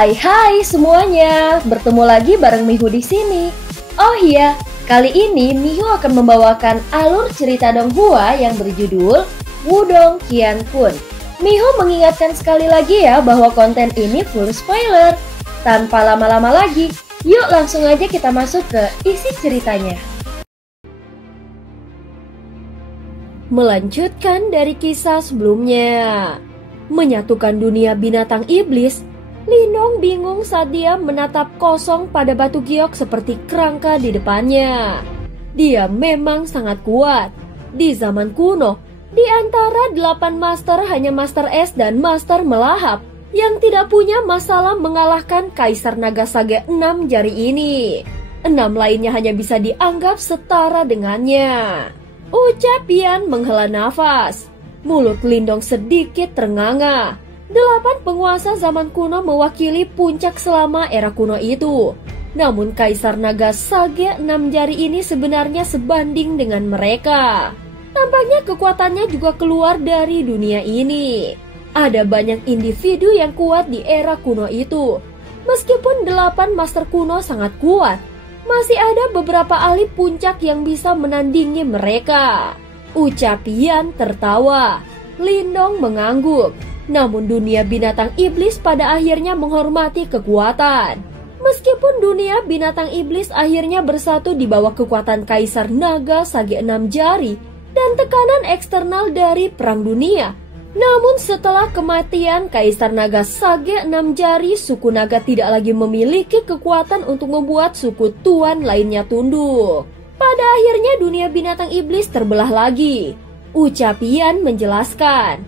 Hai semuanya, bertemu lagi bareng Mihu di sini. Oh iya, kali ini Mihu akan membawakan alur cerita Donghua yang berjudul Wudong Qiankun. Mihu mengingatkan sekali lagi ya bahwa konten ini full spoiler. Tanpa lama-lama lagi, yuk langsung aja kita masuk ke isi ceritanya. Melanjutkan dari kisah sebelumnya, menyatukan dunia binatang iblis. Lindong bingung saat dia menatap kosong pada batu giok seperti kerangka di depannya. Dia memang sangat kuat. Di zaman kuno, di antara 8 master hanya Master Es dan Master Melahap yang tidak punya masalah mengalahkan Kaisar Naga Sage 6 jari ini. 6 lainnya hanya bisa dianggap setara dengannya. Ucap Yan menghela nafas. Mulut Lindong sedikit ternganga. 8 penguasa zaman kuno mewakili puncak selama era kuno itu. Namun Kaisar Naga Sage 6 jari ini sebenarnya sebanding dengan mereka. Tampaknya kekuatannya juga keluar dari dunia ini. Ada banyak individu yang kuat di era kuno itu. Meskipun 8 master kuno sangat kuat, masih ada beberapa ahli puncak yang bisa menandingi mereka. Ucap Yan tertawa. Lindong mengangguk. Namun dunia binatang iblis pada akhirnya menghormati kekuatan. Meskipun dunia binatang iblis akhirnya bersatu di bawah kekuatan Kaisar Naga Sage 6 jari dan tekanan eksternal dari Perang Dunia. Namun setelah kematian Kaisar Naga Sage 6 jari, suku naga tidak lagi memiliki kekuatan untuk membuat suku tuan lainnya tunduk. Pada akhirnya dunia binatang iblis terbelah lagi. Ucap Yan menjelaskan.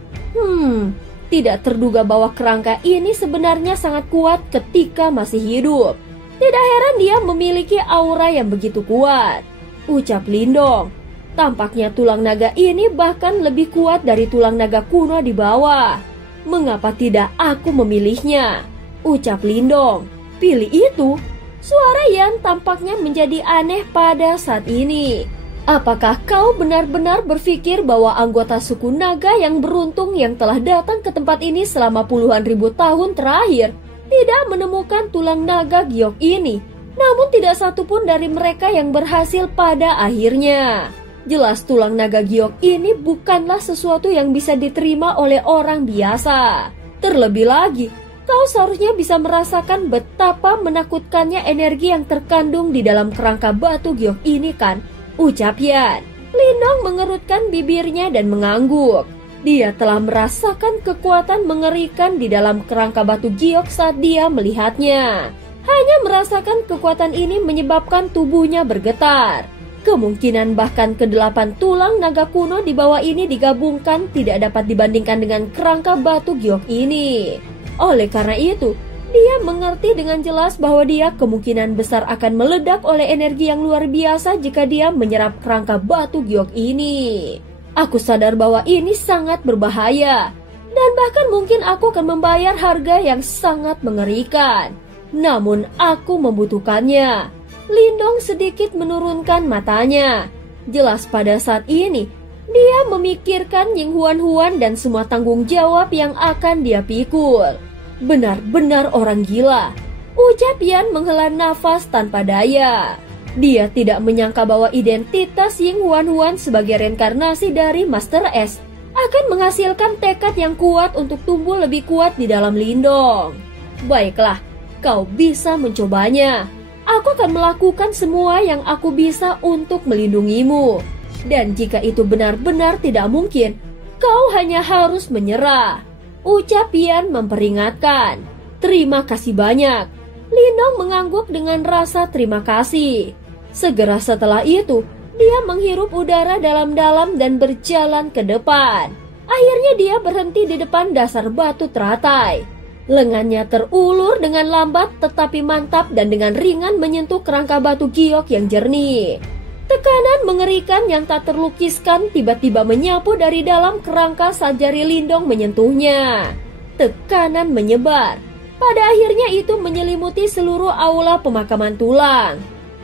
Tidak terduga bahwa kerangka ini sebenarnya sangat kuat ketika masih hidup. Tidak heran dia memiliki aura yang begitu kuat. Ucap Lindong. Tampaknya tulang naga ini bahkan lebih kuat dari tulang naga kuno di bawah. Mengapa tidak aku memilihnya? Ucap Lindong. Pilih itu? Suara Yan tampaknya menjadi aneh pada saat ini. Apakah kau benar-benar berpikir bahwa anggota suku naga yang beruntung yang telah datang ke tempat ini selama puluhan ribu tahun terakhir tidak menemukan tulang naga giok ini? Namun tidak satupun dari mereka yang berhasil pada akhirnya. Jelas tulang naga giok ini bukanlah sesuatu yang bisa diterima oleh orang biasa. Terlebih lagi, kau seharusnya bisa merasakan betapa menakutkannya energi yang terkandung di dalam kerangka batu giok ini kan? Ucap Yan. Lindong mengerutkan bibirnya dan mengangguk. Dia telah merasakan kekuatan mengerikan di dalam kerangka batu giok saat dia melihatnya. Hanya merasakan kekuatan ini menyebabkan tubuhnya bergetar. Kemungkinan bahkan ke-8 tulang naga kuno di bawah ini digabungkan tidak dapat dibandingkan dengan kerangka batu giok ini. Oleh karena itu, dia mengerti dengan jelas bahwa dia kemungkinan besar akan meledak oleh energi yang luar biasa jika dia menyerap kerangka batu giok ini. Aku sadar bahwa ini sangat berbahaya, dan bahkan mungkin aku akan membayar harga yang sangat mengerikan. Namun aku membutuhkannya. Lindong sedikit menurunkan matanya. Jelas pada saat ini, dia memikirkan Ying Huan dan semua tanggung jawab yang akan dia pikul. Benar-benar orang gila. Ucap Yan menghela nafas tanpa daya. Dia tidak menyangka bahwa identitas Ying Huan sebagai reinkarnasi dari Master Es akan menghasilkan tekad yang kuat untuk tumbuh lebih kuat di dalam Lindong. Baiklah, kau bisa mencobanya. Aku akan melakukan semua yang aku bisa untuk melindungimu. Dan jika itu benar-benar tidak mungkin, kau hanya harus menyerah. Ucap Yan memperingatkan. Terima kasih banyak. Lindong mengangguk dengan rasa terima kasih. Segera setelah itu, dia menghirup udara dalam-dalam dan berjalan ke depan. Akhirnya dia berhenti di depan dasar batu teratai. Lengannya terulur dengan lambat tetapi mantap dan dengan ringan menyentuh kerangka batu giok yang jernih. Tekanan mengerikan yang tak terlukiskan tiba-tiba menyapu dari dalam kerangka saat jari Lindong menyentuhnya. Tekanan menyebar. Pada akhirnya itu menyelimuti seluruh aula pemakaman tulang.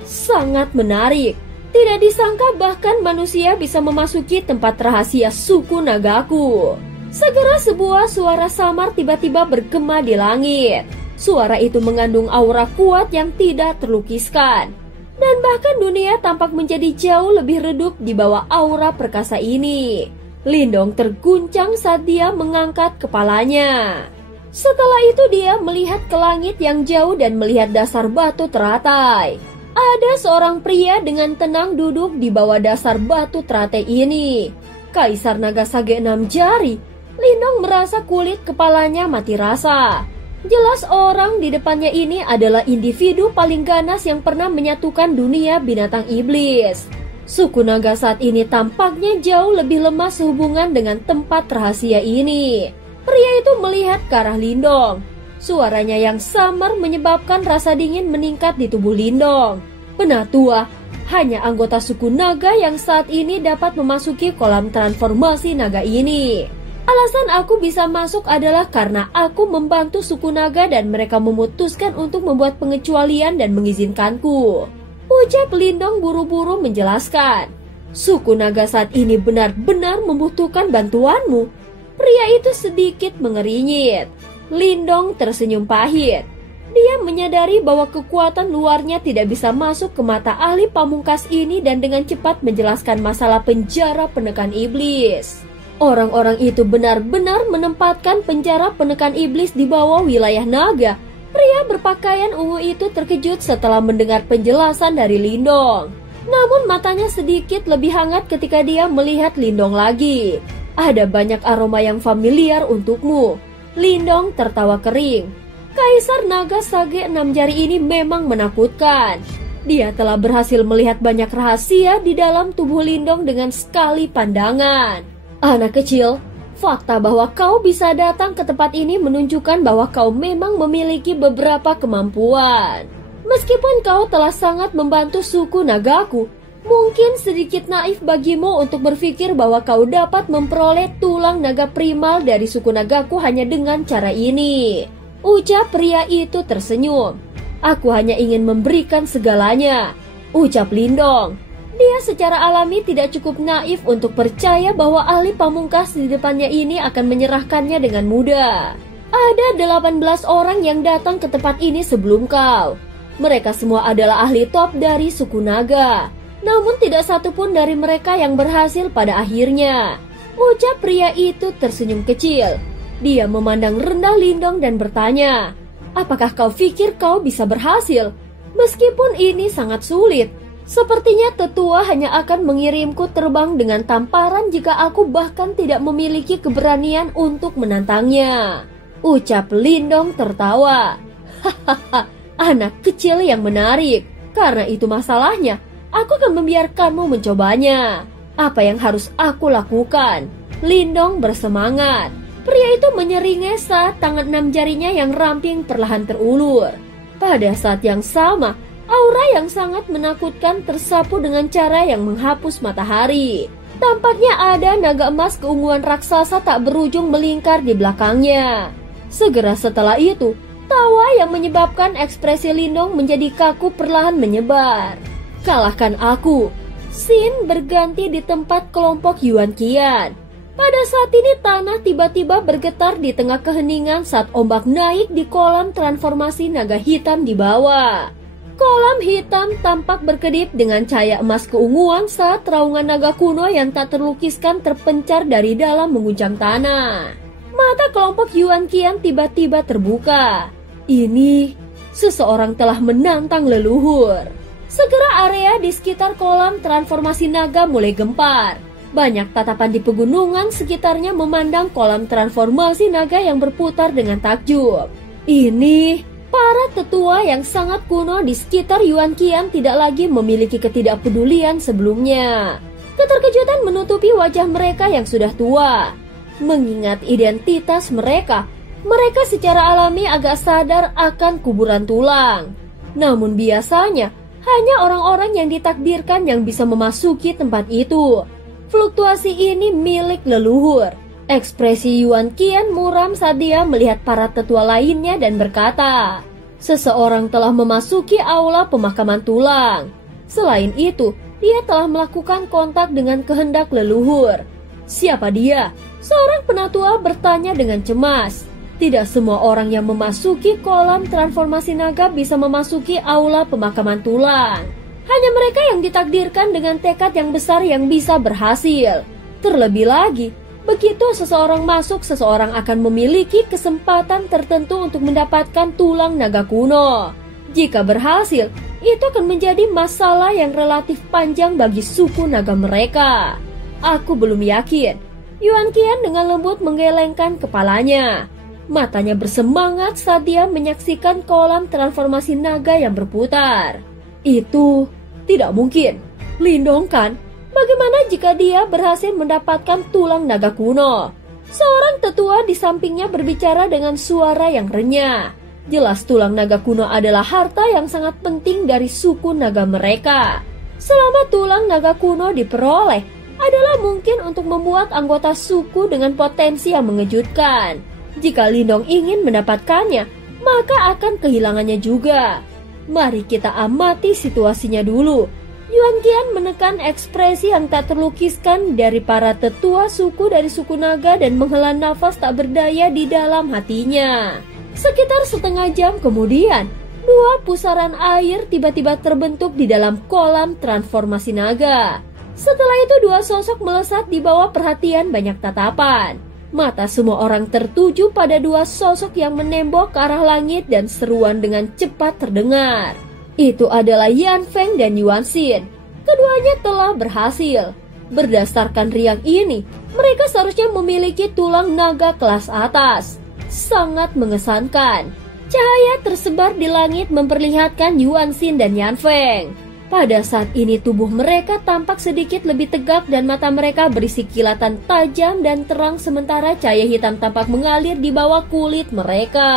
Sangat menarik. Tidak disangka bahkan manusia bisa memasuki tempat rahasia suku nagaku. Segera sebuah suara samar tiba-tiba bergema di langit. Suara itu mengandung aura kuat yang tidak terlukiskan. Dan bahkan dunia tampak menjadi jauh lebih redup di bawah aura perkasa ini. Lindong terguncang saat dia mengangkat kepalanya. Setelah itu dia melihat ke langit yang jauh dan melihat dasar batu teratai. Ada seorang pria dengan tenang duduk di bawah dasar batu teratai ini. Kaisar naga sage 6 jari. Lindong merasa kulit kepalanya mati rasa. Jelas orang di depannya ini adalah individu paling ganas yang pernah menyatukan dunia binatang iblis. Suku naga saat ini tampaknya jauh lebih lemah sehubungan dengan tempat rahasia ini. Pria itu melihat ke arah Lindong. Suaranya yang samar menyebabkan rasa dingin meningkat di tubuh Lindong. Penatua, hanya anggota suku naga yang saat ini dapat memasuki kolam transformasi naga ini. Alasan aku bisa masuk adalah karena aku membantu suku naga dan mereka memutuskan untuk membuat pengecualian dan mengizinkanku. Ucap Lindong buru-buru menjelaskan. Suku naga saat ini benar-benar membutuhkan bantuanmu. Pria itu sedikit mengerinyit. Lindong tersenyum pahit. Dia menyadari bahwa kekuatan luarnya tidak bisa masuk ke mata ahli pamungkas ini dan dengan cepat menjelaskan masalah penjara penekan iblis. Orang-orang itu benar-benar menempatkan penjara penekan iblis di bawah wilayah naga. Pria berpakaian ungu itu terkejut setelah mendengar penjelasan dari Lindong. Namun matanya sedikit lebih hangat ketika dia melihat Lindong lagi. Ada banyak aroma yang familiar untukmu. Lindong tertawa kering. Kaisar naga sage 6 jari ini memang menakutkan. Dia telah berhasil melihat banyak rahasia di dalam tubuh Lindong dengan sekali pandangan. Anak kecil, fakta bahwa kau bisa datang ke tempat ini menunjukkan bahwa kau memang memiliki beberapa kemampuan. Meskipun kau telah sangat membantu suku nagaku, mungkin sedikit naif bagimu untuk berpikir bahwa kau dapat memperoleh tulang naga primal dari suku nagaku hanya dengan cara ini. Ucap pria itu tersenyum. Aku hanya ingin memberikan segalanya. Ucap Lindong. Dia secara alami tidak cukup naif untuk percaya bahwa ahli pamungkas di depannya ini akan menyerahkannya dengan mudah. Ada 18 orang yang datang ke tempat ini sebelum kau. Mereka semua adalah ahli top dari suku naga. Namun tidak satu pun dari mereka yang berhasil pada akhirnya. Ucap pria itu tersenyum kecil. Dia memandang rendah Lindong dan bertanya, apakah kau pikir kau bisa berhasil? Meskipun ini sangat sulit. Sepertinya tetua hanya akan mengirimku terbang dengan tamparan jika aku bahkan tidak memiliki keberanian untuk menantangnya. Ucap Lindong tertawa. Hahaha, anak kecil yang menarik. Karena itu masalahnya, aku akan membiarkanmu mencobanya. Apa yang harus aku lakukan? Lindong bersemangat. Pria itu menyeringai saat tangan 6 jarinya yang ramping perlahan terulur. Pada saat yang sama, aura yang sangat menakutkan tersapu dengan cara yang menghapus matahari. Tampaknya ada naga emas keunguan raksasa tak berujung melingkar di belakangnya. Segera setelah itu, tawa yang menyebabkan ekspresi Lindong menjadi kaku perlahan menyebar. Kalahkan aku. Sin berganti di tempat kelompok Yuan Qian. Pada saat ini tanah tiba-tiba bergetar di tengah keheningan saat ombak naik di kolam transformasi naga hitam di bawah. Kolam hitam tampak berkedip dengan cahaya emas keunguan saat raungan naga kuno yang tak terlukiskan terpencar dari dalam mengguncang tanah. Mata kelompok Yuan Qian tiba-tiba terbuka. Ini, seseorang telah menantang leluhur. Segera area di sekitar kolam transformasi naga mulai gempar. Banyak tatapan di pegunungan sekitarnya memandang kolam transformasi naga yang berputar dengan takjub. Ini, para tetua yang sangat kuno di sekitar Yuan Qian tidak lagi memiliki ketidakpedulian sebelumnya. Keterkejutan menutupi wajah mereka yang sudah tua. Mengingat identitas mereka, mereka secara alami agak sadar akan kuburan tulang. Namun biasanya, hanya orang-orang yang ditakdirkan yang bisa memasuki tempat itu. Fluktuasi ini milik leluhur. Ekspresi Yuan Qian muram saat dia melihat para tetua lainnya dan berkata, seseorang telah memasuki aula pemakaman tulang. Selain itu, dia telah melakukan kontak dengan kehendak leluhur. Siapa dia? Seorang penatua bertanya dengan cemas. Tidak semua orang yang memasuki kolam transformasi naga bisa memasuki aula pemakaman tulang. Hanya mereka yang ditakdirkan dengan tekad yang besar yang bisa berhasil. Terlebih lagi, begitu seseorang masuk, seseorang akan memiliki kesempatan tertentu untuk mendapatkan tulang naga kuno. Jika berhasil, itu akan menjadi masalah yang relatif panjang bagi suku naga mereka. Aku belum yakin. Yuan Qian dengan lembut menggelengkan kepalanya. Matanya bersemangat saat dia menyaksikan kolam transformasi naga yang berputar. Itu tidak mungkin. Lindong kan? Bagaimana jika dia berhasil mendapatkan tulang naga kuno? Seorang tetua di sampingnya berbicara dengan suara yang renyah. Jelas tulang naga kuno adalah harta yang sangat penting dari suku naga mereka. Selama tulang naga kuno diperoleh, adalah mungkin untuk membuat anggota suku dengan potensi yang mengejutkan. Jika Lindong ingin mendapatkannya, maka akan kehilangannya juga. Mari kita amati situasinya dulu. Yuan Qian menekan ekspresi yang tak terlukiskan dari para tetua suku dari suku naga dan menghela nafas tak berdaya di dalam hatinya. Sekitar setengah jam kemudian, dua pusaran air tiba-tiba terbentuk di dalam kolam transformasi naga. Setelah itu dua sosok melesat di bawah perhatian banyak tatapan. Mata semua orang tertuju pada dua sosok yang menembok ke arah langit dan seruan dengan cepat terdengar. Itu adalah Yan Feng dan Yuan Xin. Keduanya telah berhasil. Berdasarkan riang ini, mereka seharusnya memiliki tulang naga kelas atas. Sangat mengesankan. Cahaya tersebar di langit memperlihatkan Yuan Xin dan Yan Feng. Pada saat ini tubuh mereka tampak sedikit lebih tegak dan mata mereka berisi kilatan tajam dan terang sementara cahaya hitam tampak mengalir di bawah kulit mereka.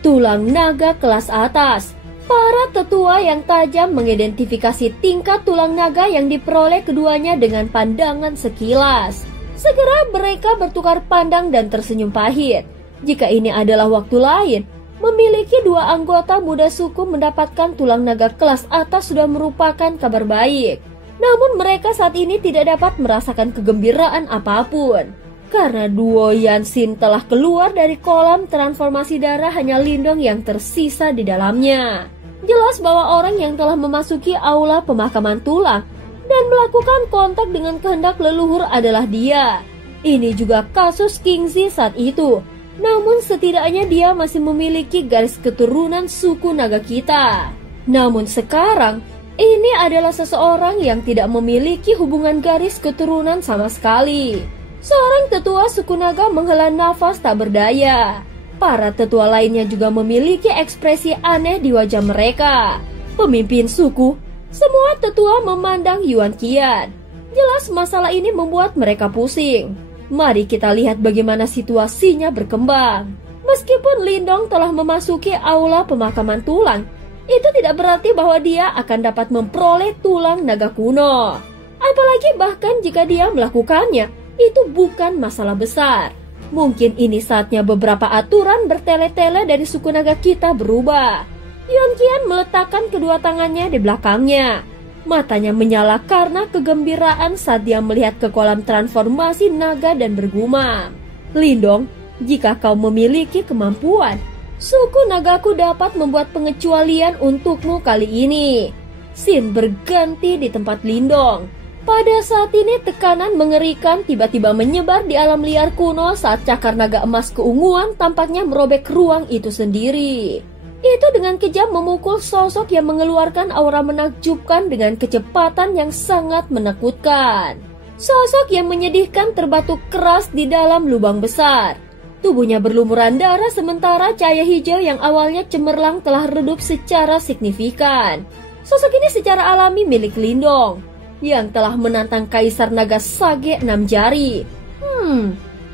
Tulang naga kelas atas. Para tetua yang tajam mengidentifikasi tingkat tulang naga yang diperoleh keduanya dengan pandangan sekilas. Segera mereka bertukar pandang dan tersenyum pahit. Jika ini adalah waktu lain, memiliki dua anggota muda suku mendapatkan tulang naga kelas atas sudah merupakan kabar baik. Namun mereka saat ini tidak dapat merasakan kegembiraan apapun. Karena duo Yan Xin telah keluar dari kolam transformasi darah, hanya Lindong yang tersisa di dalamnya. Jelas bahwa orang yang telah memasuki aula pemakaman tulang dan melakukan kontak dengan kehendak leluhur adalah dia. Ini juga kasus Kingzi saat itu. Namun setidaknya dia masih memiliki garis keturunan suku naga kita. Namun sekarang, ini adalah seseorang yang tidak memiliki hubungan garis keturunan sama sekali. Seorang tetua suku naga menghela nafas tak berdaya. Para tetua lainnya juga memiliki ekspresi aneh di wajah mereka. Pemimpin suku, semua tetua memandang Yuan Qian. Jelas masalah ini membuat mereka pusing. Mari kita lihat bagaimana situasinya berkembang. Meskipun Lindong telah memasuki aula pemakaman tulang, itu tidak berarti bahwa dia akan dapat memperoleh tulang naga kuno. Apalagi bahkan jika dia melakukannya, itu bukan masalah besar. Mungkin ini saatnya beberapa aturan bertele-tele dari suku naga kita berubah. Yuan Qian meletakkan kedua tangannya di belakangnya. Matanya menyala karena kegembiraan saat dia melihat ke kolam transformasi naga dan bergumam. Lindong, jika kau memiliki kemampuan, suku nagaku dapat membuat pengecualian untukmu kali ini. Xin berganti di tempat Lindong. Pada saat ini tekanan mengerikan tiba-tiba menyebar di alam liar kuno saat cakar naga emas keunguan tampaknya merobek ruang itu sendiri. Itu dengan kejam memukul sosok yang mengeluarkan aura menakjubkan dengan kecepatan yang sangat menakutkan. Sosok yang menyedihkan terbatuk keras di dalam lubang besar. Tubuhnya berlumuran darah sementara cahaya hijau yang awalnya cemerlang telah redup secara signifikan. Sosok ini secara alami milik Lindong, yang telah menantang Kaisar Naga Sage 6 jari.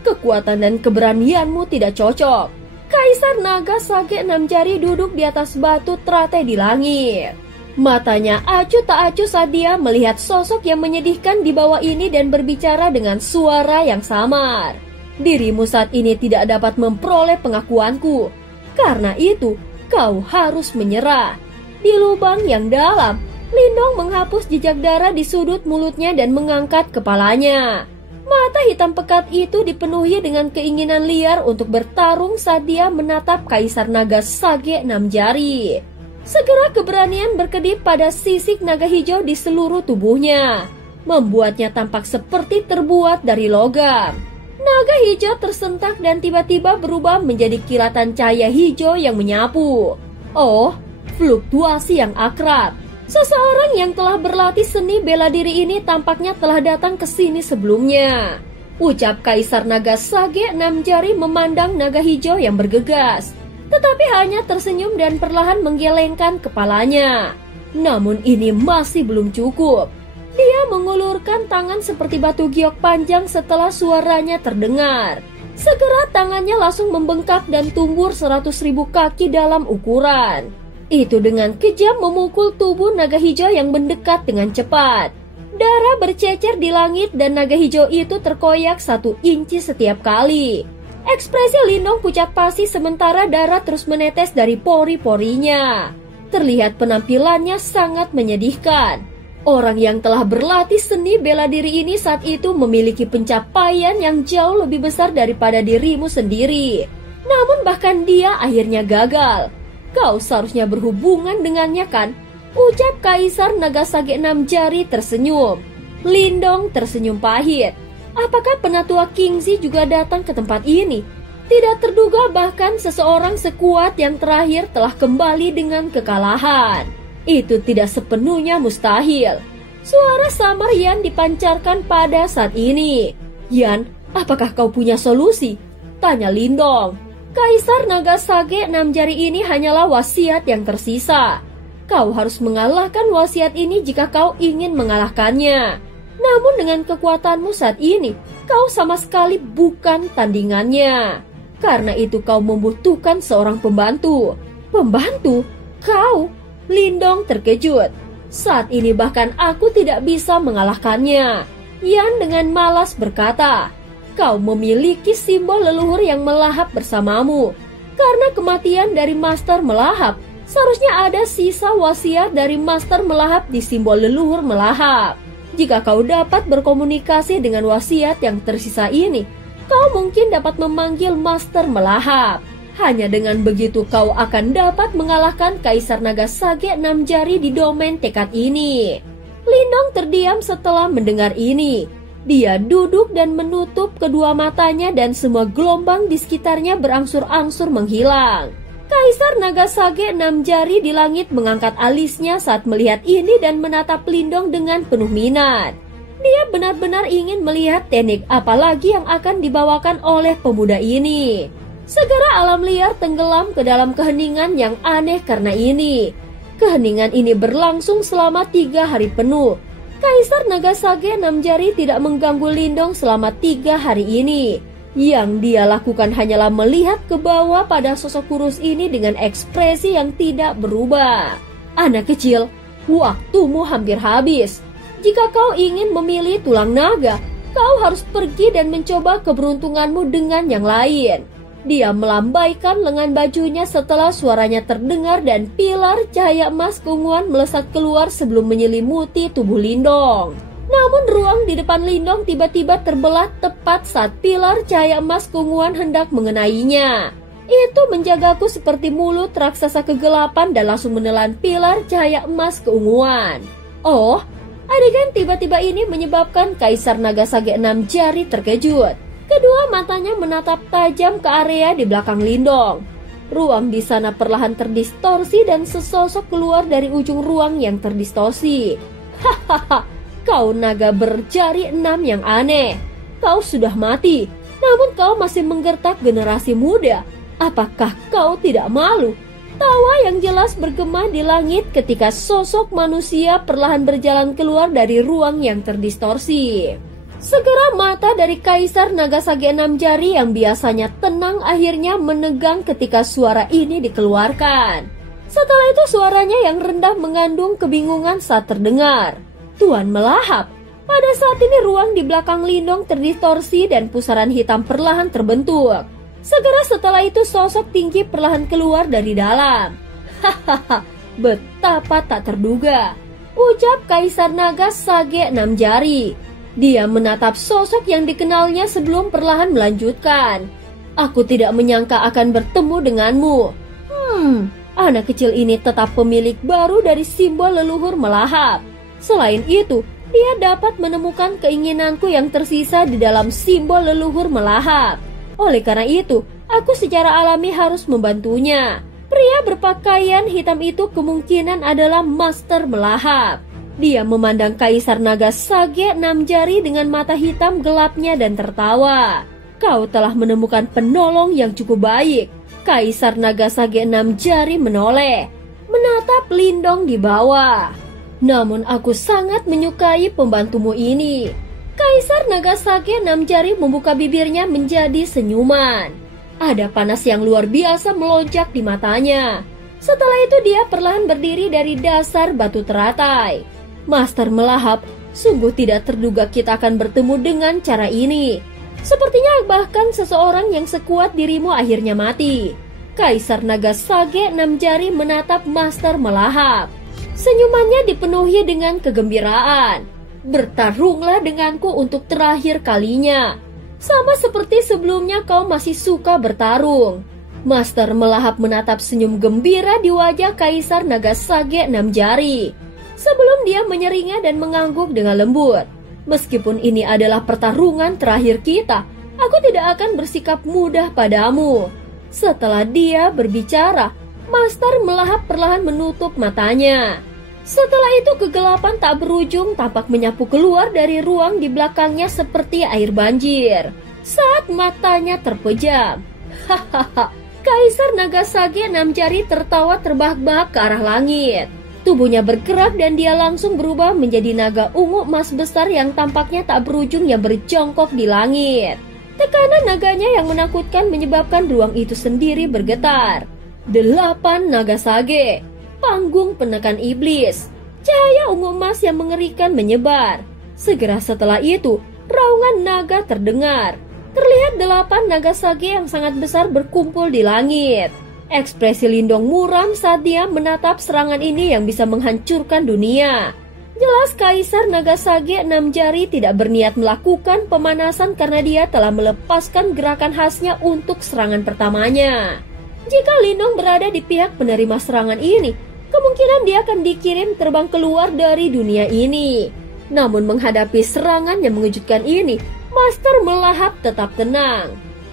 Kekuatan dan keberanianmu tidak cocok. Kaisar Naga Sage 6 jari duduk di atas batu teratai di langit. Matanya acuh tak acuh saat dia melihat sosok yang menyedihkan di bawah ini dan berbicara dengan suara yang samar. Dirimu saat ini tidak dapat memperoleh pengakuanku. Karena itu, kau harus menyerah. Di lubang yang dalam, Lindong menghapus jejak darah di sudut mulutnya dan mengangkat kepalanya. Mata hitam pekat itu dipenuhi dengan keinginan liar untuk bertarung saat dia menatap Kaisar Naga Sage 6 Jari. Segera keberanian berkedip pada sisik naga hijau di seluruh tubuhnya, membuatnya tampak seperti terbuat dari logam. Naga hijau tersentak dan tiba-tiba berubah menjadi kilatan cahaya hijau yang menyapu. Oh, fluktuasi yang akrab. Seseorang yang telah berlatih seni bela diri ini tampaknya telah datang ke sini sebelumnya, ucap Kaisar Naga Sage 6 Jari memandang naga hijau yang bergegas, tetapi hanya tersenyum dan perlahan menggelengkan kepalanya. Namun ini masih belum cukup. Dia mengulurkan tangan seperti batu giok panjang setelah suaranya terdengar. Segera tangannya langsung membengkak dan tumbur 100.000 kaki dalam ukuran. Itu dengan kejam memukul tubuh naga hijau yang mendekat dengan cepat. Darah bercecer di langit dan naga hijau itu terkoyak 1 inci setiap kali. Ekspresi Lindong pucat pasi sementara darah terus menetes dari pori-porinya. Terlihat penampilannya sangat menyedihkan. Orang yang telah berlatih seni bela diri ini saat itu memiliki pencapaian yang jauh lebih besar daripada dirimu sendiri. Namun bahkan dia akhirnya gagal. Kau seharusnya berhubungan dengannya kan? Ucap Kaisar Naga Sage 6 Jari tersenyum. Lindong tersenyum pahit. Apakah penatua Kingzi juga datang ke tempat ini? Tidak terduga bahkan seseorang sekuat yang terakhir telah kembali dengan kekalahan. Itu tidak sepenuhnya mustahil. Suara samar Yan dipancarkan pada saat ini. Yan, apakah kau punya solusi? Tanya Lindong. Kaisar Naga Sage 6 Jari ini hanyalah wasiat yang tersisa. Kau harus mengalahkan wasiat ini jika kau ingin mengalahkannya. Namun dengan kekuatanmu saat ini, kau sama sekali bukan tandingannya. Karena itu kau membutuhkan seorang pembantu. Pembantu? Kau? Lindong terkejut. Saat ini bahkan aku tidak bisa mengalahkannya. Yan dengan malas berkata, kau memiliki simbol leluhur yang melahap bersamamu. Karena kematian dari Master Melahap, seharusnya ada sisa wasiat dari Master Melahap di simbol leluhur melahap. Jika kau dapat berkomunikasi dengan wasiat yang tersisa ini, kau mungkin dapat memanggil Master Melahap. Hanya dengan begitu kau akan dapat mengalahkan Kaisar Naga Sage 6 Jari di domain tekad ini. Lindong terdiam setelah mendengar ini. Dia duduk dan menutup kedua matanya dan semua gelombang di sekitarnya berangsur-angsur menghilang. Kaisar Naga Sage 6 Jari di langit mengangkat alisnya saat melihat ini dan menatap Lindong dengan penuh minat. Dia benar-benar ingin melihat teknik apa lagi yang akan dibawakan oleh pemuda ini. Segera alam liar tenggelam ke dalam keheningan yang aneh karena ini. Keheningan ini berlangsung selama 3 hari penuh. Kaisar Naga Sage 6 Jari tidak mengganggu Lindong selama 3 hari ini. Yang dia lakukan hanyalah melihat ke bawah pada sosok kurus ini dengan ekspresi yang tidak berubah. Anak kecil, waktumu hampir habis. Jika kau ingin memilih tulang naga, kau harus pergi dan mencoba keberuntunganmu dengan yang lain. Dia melambaikan lengan bajunya setelah suaranya terdengar dan pilar cahaya emas keunguan melesat keluar sebelum menyelimuti tubuh Lindong. Namun ruang di depan Lindong tiba-tiba terbelah tepat saat pilar cahaya emas keunguan hendak mengenainya. Itu menjagaku seperti mulut raksasa kegelapan dan langsung menelan pilar cahaya emas keunguan. Oh, adegan tiba-tiba ini menyebabkan Kaisar Naga Sage 6 Jari terkejut. Kedua matanya menatap tajam ke area di belakang Lindong. Ruang di sana perlahan terdistorsi dan sesosok keluar dari ujung ruang yang terdistorsi. Hahaha, kau naga berjari 6 yang aneh. Kau sudah mati, namun kau masih menggertak generasi muda. Apakah kau tidak malu? Tawa yang jelas bergema di langit ketika sosok manusia perlahan berjalan keluar dari ruang yang terdistorsi. Segera mata dari Kaisar Naga Sage 6 Jari yang biasanya tenang akhirnya menegang ketika suara ini dikeluarkan. Setelah itu suaranya yang rendah mengandung kebingungan saat terdengar. Tuan Melahap. Pada saat ini ruang di belakang Lindong terdistorsi dan pusaran hitam perlahan terbentuk. Segera setelah itu sosok tinggi perlahan keluar dari dalam. Hahaha, betapa tak terduga, ucap Kaisar Naga Sage 6 Jari. Dia menatap sosok yang dikenalnya sebelum perlahan melanjutkan. Aku tidak menyangka akan bertemu denganmu. Anak kecil ini tetap pemilik baru dari simbol leluhur melahap. Selain itu, dia dapat menemukan keinginanku yang tersisa di dalam simbol leluhur melahap. Oleh karena itu, aku secara alami harus membantunya. Pria berpakaian hitam itu kemungkinan adalah Master Melahap. Dia memandang Kaisar Naga Sage 6 jari dengan mata hitam gelapnya dan tertawa. Kau telah menemukan penolong yang cukup baik. Kaisar Naga Sage 6 jari menoleh, menatap Lindong di bawah. Namun aku sangat menyukai pembantumu ini. Kaisar Naga Sage 6 jari membuka bibirnya menjadi senyuman. Ada panas yang luar biasa melonjak di matanya. Setelah itu dia perlahan berdiri dari dasar batu teratai. Master Melahap, sungguh tidak terduga kita akan bertemu dengan cara ini. Sepertinya bahkan seseorang yang sekuat dirimu akhirnya mati. Kaisar Naga Sage 6 jari menatap Master Melahap. Senyumannya dipenuhi dengan kegembiraan. Bertarunglah denganku untuk terakhir kalinya. Sama seperti sebelumnya kau masih suka bertarung. Master Melahap menatap senyum gembira di wajah Kaisar Naga Sage 6 jari. Sebelum dia menyeringai dan mengangguk dengan lembut. Meskipun ini adalah pertarungan terakhir kita, aku tidak akan bersikap mudah padamu. Setelah dia berbicara, Master Melahap perlahan menutup matanya. Setelah itu kegelapan tak berujung tampak menyapu keluar dari ruang di belakangnya seperti air banjir. Saat matanya terpejam, hahaha, Kaisar Naga Sage 6 jari tertawa terbahak-bahak ke arah langit. Tubuhnya bergerak dan dia langsung berubah menjadi naga ungu emas besar yang tampaknya tak berujung yang berjongkok di langit. Tekanan naganya yang menakutkan menyebabkan ruang itu sendiri bergetar. 8 naga sage, panggung penekan iblis. Cahaya ungu emas yang mengerikan menyebar. Segera setelah itu, raungan naga terdengar. Terlihat 8 naga sage yang sangat besar berkumpul di langit. Ekspresi Lindong muram saat dia menatap serangan ini yang bisa menghancurkan dunia. Jelas Kaisar Naga Sage 6 jari tidak berniat melakukan pemanasan karena dia telah melepaskan gerakan khasnya untuk serangan pertamanya. Jika Lindong berada di pihak penerima serangan ini, kemungkinan dia akan dikirim terbang keluar dari dunia ini. Namun menghadapi serangan yang mengejutkan ini, Master Melahap tetap tenang.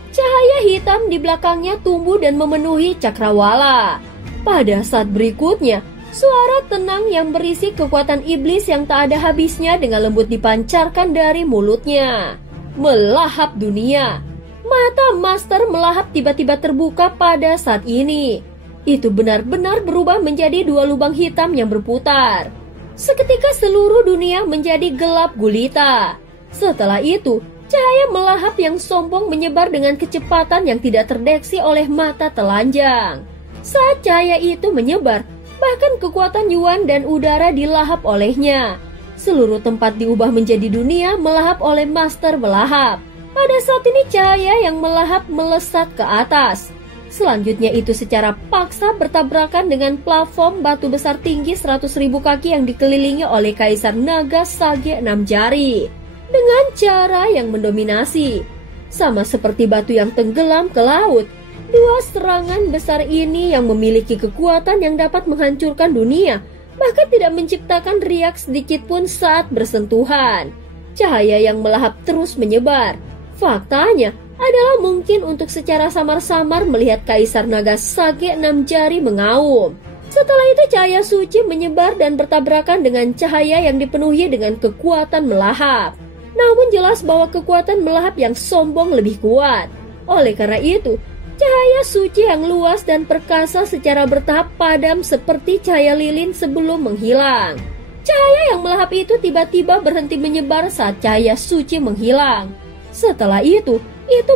Cahaya hitam di belakangnya tumbuh dan memenuhi cakrawala. Pada saat berikutnya, suara tenang yang berisi kekuatan iblis yang tak ada habisnya dengan lembut dipancarkan dari mulutnya. Melahap dunia. Mata Master Melahap tiba-tiba terbuka pada saat ini. Itu benar-benar berubah menjadi 2 lubang hitam yang berputar. Seketika seluruh dunia menjadi gelap gulita. Setelah itu, cahaya melahap yang sombong menyebar dengan kecepatan yang tidak terdeteksi oleh mata telanjang. Saat cahaya itu menyebar, bahkan kekuatan Yuan dan udara dilahap olehnya. Seluruh tempat diubah menjadi dunia melahap oleh Master Melahap. Pada saat ini cahaya yang melahap melesat ke atas. Selanjutnya itu secara paksa bertabrakan dengan plafon batu besar tinggi 100.000 kaki yang dikelilingi oleh Kaisar Naga Sage 6 jari. Dengan cara yang mendominasi, sama seperti batu yang tenggelam ke laut, 2 serangan besar ini yang memiliki kekuatan yang dapat menghancurkan dunia, bahkan tidak menciptakan riak sedikit pun saat bersentuhan. Cahaya yang melahap terus menyebar. Faktanya adalah mungkin untuk secara samar-samar melihat Kaisar Naga Sage 6 jari mengaum. Setelah itu cahaya suci menyebar dan bertabrakan dengan cahaya yang dipenuhi dengan kekuatan melahap. Namun jelas bahwa kekuatan melahap yang sombong lebih kuat. Oleh karena itu, cahaya suci yang luas dan perkasa secara bertahap padam seperti cahaya lilin sebelum menghilang. Cahaya yang melahap itu tiba-tiba berhenti menyebar saat cahaya suci menghilang. Setelah itu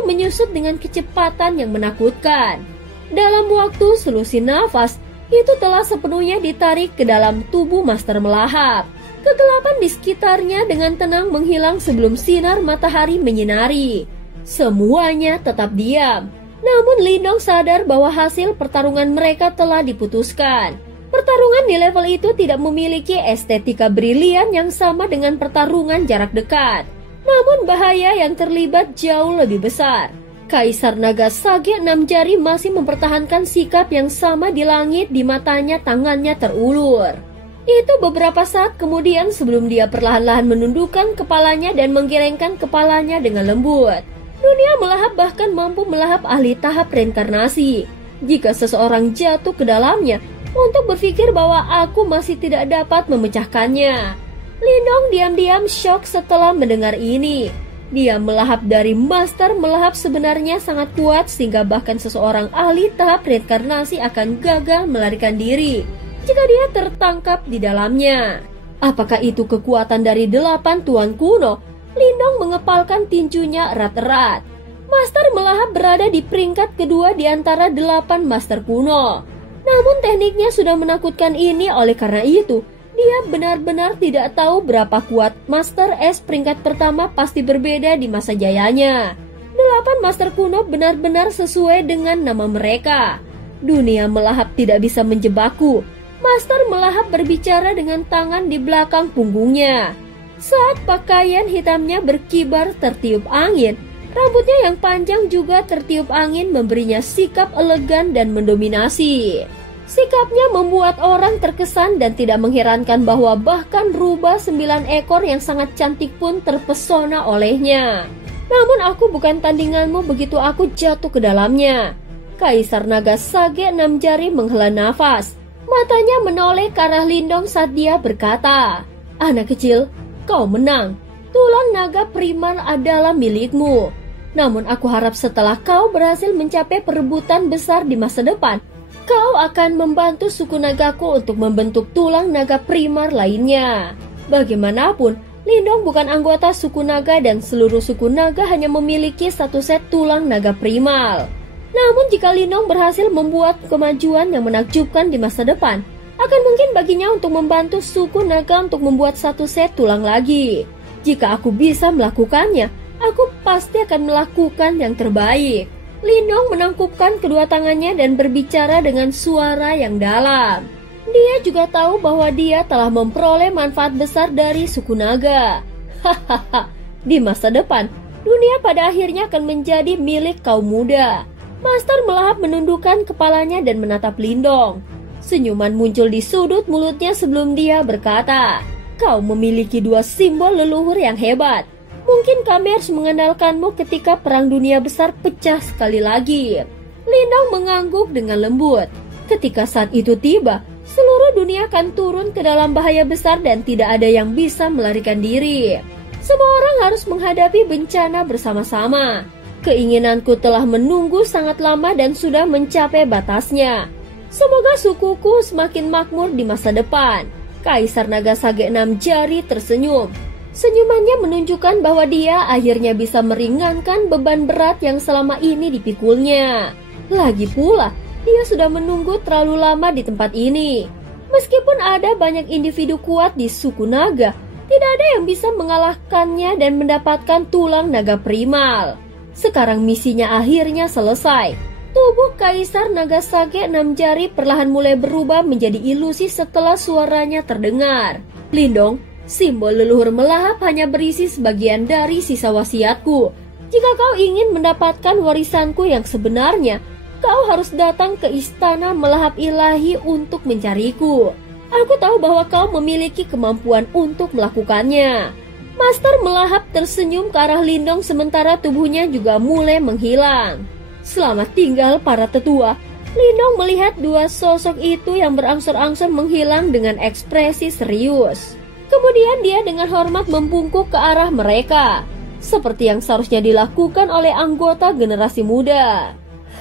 menyusut dengan kecepatan yang menakutkan. Dalam waktu selusin nafas, itu telah sepenuhnya ditarik ke dalam tubuh Master Melahap. Kegelapan di sekitarnya dengan tenang menghilang sebelum sinar matahari menyinari. Semuanya tetap diam. Namun Lindong sadar bahwa hasil pertarungan mereka telah diputuskan. Pertarungan di level itu tidak memiliki estetika brilian yang sama dengan pertarungan jarak dekat. Namun bahaya yang terlibat jauh lebih besar. Kaisar Naga Sage 6 Jari masih mempertahankan sikap yang sama di langit, di matanya tangannya terulur. Itu beberapa saat kemudian sebelum dia perlahan-lahan menundukkan kepalanya dan menggelengkan kepalanya dengan lembut. Dunia melahap bahkan mampu melahap ahli tahap reinkarnasi. Jika seseorang jatuh ke dalamnya untuk berpikir bahwa aku masih tidak dapat memecahkannya. Lindong diam-diam syok setelah mendengar ini. Dia melahap dari master melahap sebenarnya sangat kuat sehingga bahkan seseorang ahli tahap reinkarnasi akan gagal melarikan diri jika dia tertangkap di dalamnya. Apakah itu kekuatan dari 8 tuan kuno? Lindong mengepalkan tinjunya erat-erat. Master melahap berada di peringkat kedua di antara 8 master kuno. Namun tekniknya sudah menakutkan ini, oleh karena itu dia benar-benar tidak tahu berapa kuat Master S peringkat pertama pasti berbeda di masa jayanya. 8 master kuno benar-benar sesuai dengan nama mereka. Dunia melahap tidak bisa menjebakku. Master melahap berbicara dengan tangan di belakang punggungnya. Saat pakaian hitamnya berkibar tertiup angin, rambutnya yang panjang juga tertiup angin memberinya sikap elegan dan mendominasi. Sikapnya membuat orang terkesan dan tidak mengherankan bahwa bahkan rubah 9 ekor yang sangat cantik pun terpesona olehnya. Namun aku bukan tandinganmu begitu aku jatuh ke dalamnya. Kaisar Naga Sage 6 Jari menghela nafas. Matanya menoleh ke arah Lindong saat dia berkata, "Anak kecil, kau menang. Tulang naga primal adalah milikmu. Namun aku harap setelah kau berhasil mencapai perebutan besar di masa depan, kau akan membantu suku nagaku untuk membentuk tulang naga primar lainnya." Bagaimanapun, Lindong bukan anggota suku naga dan seluruh suku naga hanya memiliki satu set tulang naga primal. Namun jika Lindong berhasil membuat kemajuan yang menakjubkan di masa depan, akan mungkin baginya untuk membantu suku naga untuk membuat satu set tulang lagi. Jika aku bisa melakukannya, aku pasti akan melakukan yang terbaik. Lindong menangkupkan kedua tangannya dan berbicara dengan suara yang dalam. Dia juga tahu bahwa dia telah memperoleh manfaat besar dari suku naga. Hahaha, di masa depan, dunia pada akhirnya akan menjadi milik kaum muda. Master melahap menundukkan kepalanya dan menatap Lindong. Senyuman muncul di sudut mulutnya sebelum dia berkata, "Kau memiliki 2 simbol leluhur yang hebat. Mungkin kami harus mengandalkanmu ketika perang dunia besar pecah sekali lagi." Lindong mengangguk dengan lembut. Ketika saat itu tiba, seluruh dunia akan turun ke dalam bahaya besar dan tidak ada yang bisa melarikan diri. Semua orang harus menghadapi bencana bersama-sama. Keinginanku telah menunggu sangat lama dan sudah mencapai batasnya. Semoga sukuku semakin makmur di masa depan. Kaisar Naga Sage 6 Jari tersenyum. Senyumannya menunjukkan bahwa dia akhirnya bisa meringankan beban berat yang selama ini dipikulnya. Lagi pula, dia sudah menunggu terlalu lama di tempat ini. Meskipun ada banyak individu kuat di suku naga, tidak ada yang bisa mengalahkannya dan mendapatkan tulang naga primal. Sekarang misinya akhirnya selesai. Tubuh Kaisar Naga Sage 6 Jari perlahan mulai berubah menjadi ilusi setelah suaranya terdengar. "Lindong, simbol leluhur melahap hanya berisi sebagian dari sisa wasiatku. Jika kau ingin mendapatkan warisanku yang sebenarnya, kau harus datang ke istana melahap ilahi untuk mencariku. Aku tahu bahwa kau memiliki kemampuan untuk melakukannya." Master melahap tersenyum ke arah Lindong sementara tubuhnya juga mulai menghilang. Selamat tinggal para tetua. Lindong melihat 2 sosok itu yang berangsur-angsur menghilang dengan ekspresi serius. Kemudian dia dengan hormat membungkuk ke arah mereka, seperti yang seharusnya dilakukan oleh anggota generasi muda.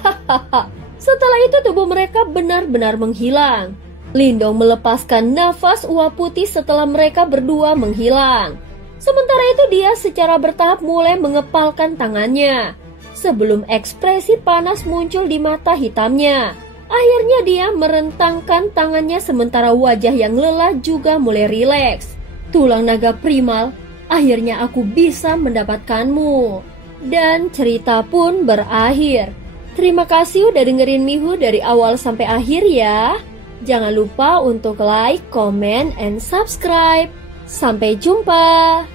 Hahaha. Setelah itu tubuh mereka benar-benar menghilang. Lindong melepaskan nafas uap putih setelah mereka berdua menghilang. Sementara itu dia secara bertahap mulai mengepalkan tangannya. Sebelum ekspresi panas muncul di mata hitamnya, akhirnya dia merentangkan tangannya sementara wajah yang lelah juga mulai rileks. "Tulang naga primal, akhirnya aku bisa mendapatkanmu." Dan cerita pun berakhir. Terima kasih udah dengerin Mihu dari awal sampai akhir ya. Jangan lupa untuk like, comment, and subscribe. Sampai jumpa.